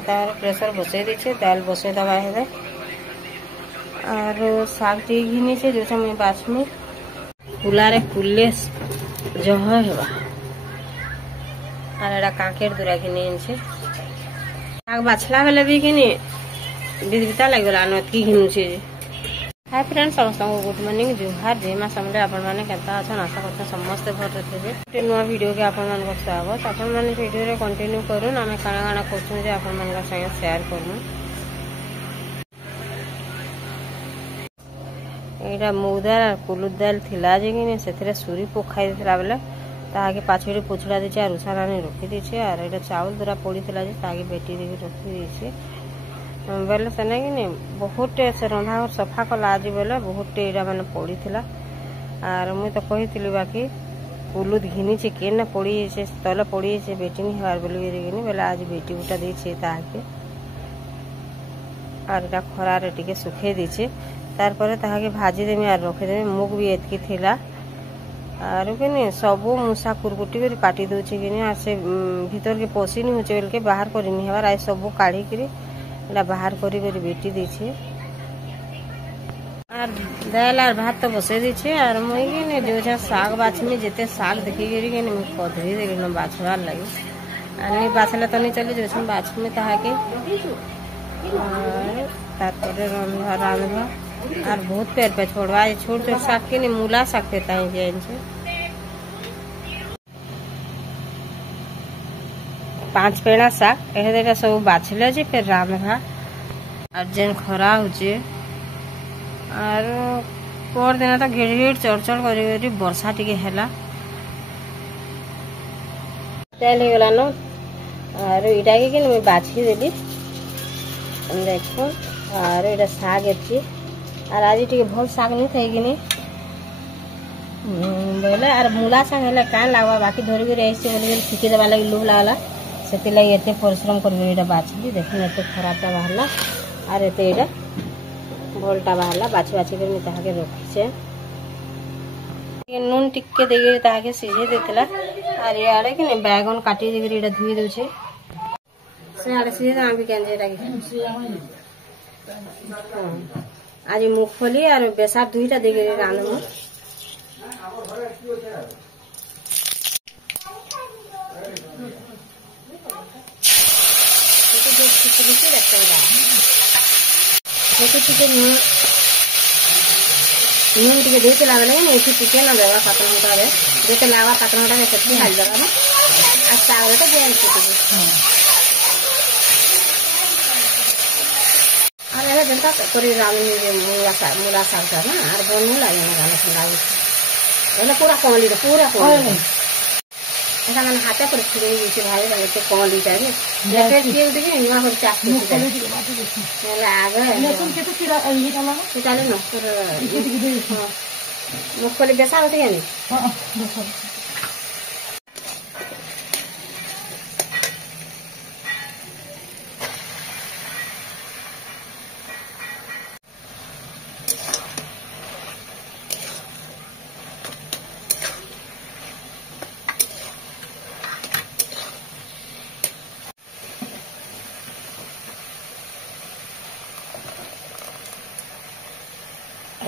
तार प्रेसर बसई दीछे दाल बसई दबा है और शाग टी घिनी से जो मैं बाछमी कुलारे कुल्ले जह हेबा और एटा काकेर दूरा घिनी छे शाग बाछला बेले भी घिनी बिदबिता लगला नतकी घिनु छे। हाय फ्रेंड्स समस्त गुड मॉर्निंग जुहार जय मां समले आपण माने केता अछन आशा करते समस्त भर थे नुआ वीडियो के आपण मान स्वागत आपण माने वीडियो रे कंटिन्यू करूँ आम काना काना करछन जे आपण मान संगे शेयर करूँ। एटा मूग दाल और कुलुद दाल थिला जे कि से सुरी पोखाई देला बेले ताके पाछड़ी पोछड़ा देछे और उसाराने रखी देछे और एटा चावल दूरा पड़ी थिला जे ताके बेटी देके रखी देछे बेले सेने कि बहुत से रंधा और सफा कला आज बेले बहुत एटा माने पड़ी थिला और मुई तो कही बाकी कुलुद घिनी छे केना पड़ी छे तले पड़ी छे बेटी नहीं हवार बोली घिनी बेले आज बेटी उठा देछे ताके और एटा खरा रे टिके सुखे देछे तार पर ताके भाजी देमी और रखे देमी मुग भी एतकी थिला और कि सबू मूसा कुरकुटी कर काटी दउछे कि और से भीतर के पसी नहीं होचे बेल के बाहर करी नहीं हवार आज सबू काढ़ी करी एटा बाहर करी बेटी देछे और दाल और भात तो बसे देछे और मुई कि जो जा साग बाछमी जेते साग देखि गेरी कि मैं कदरी देख न बाछवार लगी और नहीं बाछला तो नहीं चले जो बाछमी ताके और तार पर रांधवा और बहुत पेड़ पे छोड़वा छोट छोट साग के नहीं मूला साग देता है जैन से 5 पेड़ा साग एटा सब बाछले जे फिर रांधवा और जेन खरा होचे और पर दिन तो घेड़ घेड़ चढ़ करी वर्षा टिके हैला तेल हो गला न और इटा के मैं बाछी देली देखो और एटा साग अच्छी और आज टे भल साग नहीं थी कि बोले और मूला साग है क्या लगवा बाकी धरी कर ऐसे बोले फिकी देवा लगे लुह लगला से लगे एत परिश्रम कर बाछी देखिए एत खराबटा बाहरला और एत यहाँ भलटा बाहरला बाछी बाछी कर रखीचे नून टिके देके सीझे देला और इे कि बैगन काटी देकर धोई दूचे से आड़े सीझे आम भी क्या आज मूंगफली और बेसार दुईटा देके रांधमु नून टे देते लगे ना चिकेन देवा पात्र घंटा देते लगा पात्र घंटा से हाल देवा ना और चावल तो दिया और ये जनता करी रांधनी मूला साग ना और बनू लगे ना गाना सुना पूरा कमली पूरा कमली ऐसा मैंने हाथे पर छिड़े भाई लगे तो कमली चाहिए जैसे किए देखिए नुआ कर चाक आगे ना मूंगफली बेसा होती है नहीं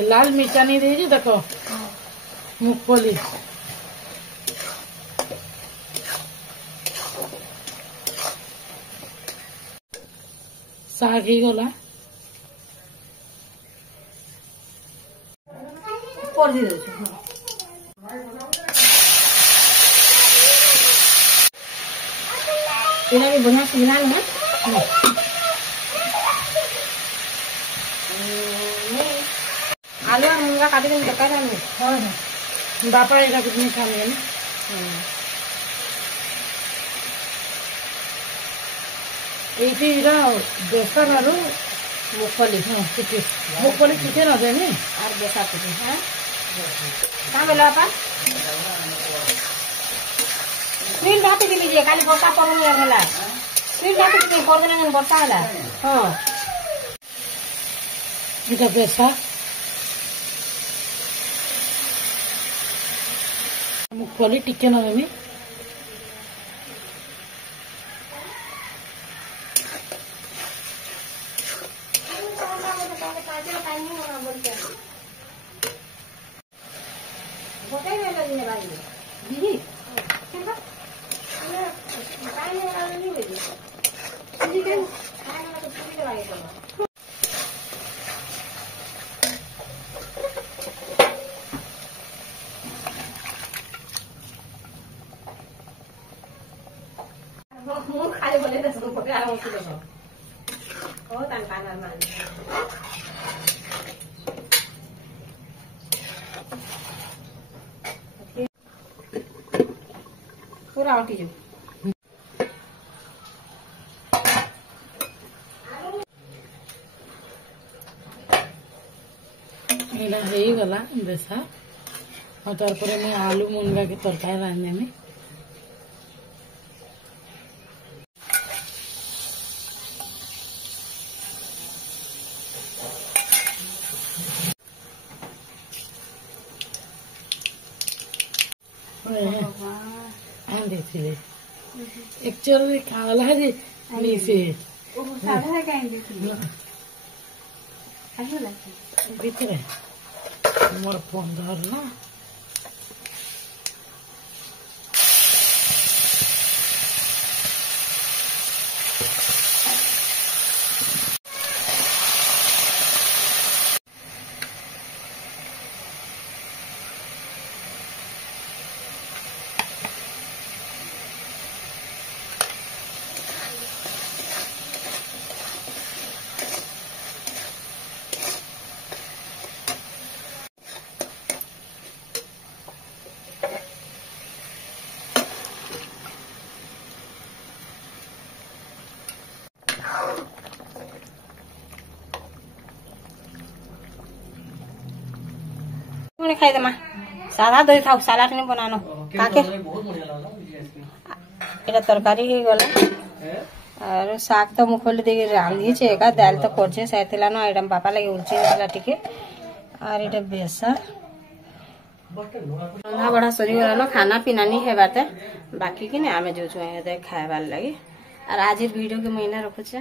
लाल मिर्चा नहीं देगी देखो मूंगफली साग ही गला ऊपर दी दे इना भी बढ़िया सुना है आलू और मुंगा काटी देंगे टक्का जाने हाँ बापा एटा कुछ नहीं खा लिया ना बेसन और मूंगफली हाँ चिके मूंगफली चिके ना देनी और बेसा चिके हाँ कहाँ बोला आपा स्वीट भाती के लीजिए खाली बर्षा पर नहीं आगला स्वीट भाती के कर देना बर्षा होला हाँ इटा बेसा मूंगफली टिके ना देनी खाली बोले पूरा उठी जो ହେଇଗଲା ବେସା ଆଉ ତାପରେ ମୁଁ ଆଳୁ ମୁନଗାକି ତରକାରୀ ରାନ୍ଧିନେମି। देखिए एक्चुअली खाला जे नीचे साधा काहे भीतर मोर फोन धर ना खाईदमा सादा दही खाओ सालाड नहीं बनानो काके एटा तरकारी ही गला और साग तो मुखोली दे रांधी छे का दाल तो करछे सायतिला न एटा पापा लगे उलची देला टिके और एटा बेसा रंधा बड़ा सरी गला न खाना पीना नहीं है बात बाकी कि ने आमे जो जो है खाए वाला लगे और आज वीडियो के महीना रखुछे।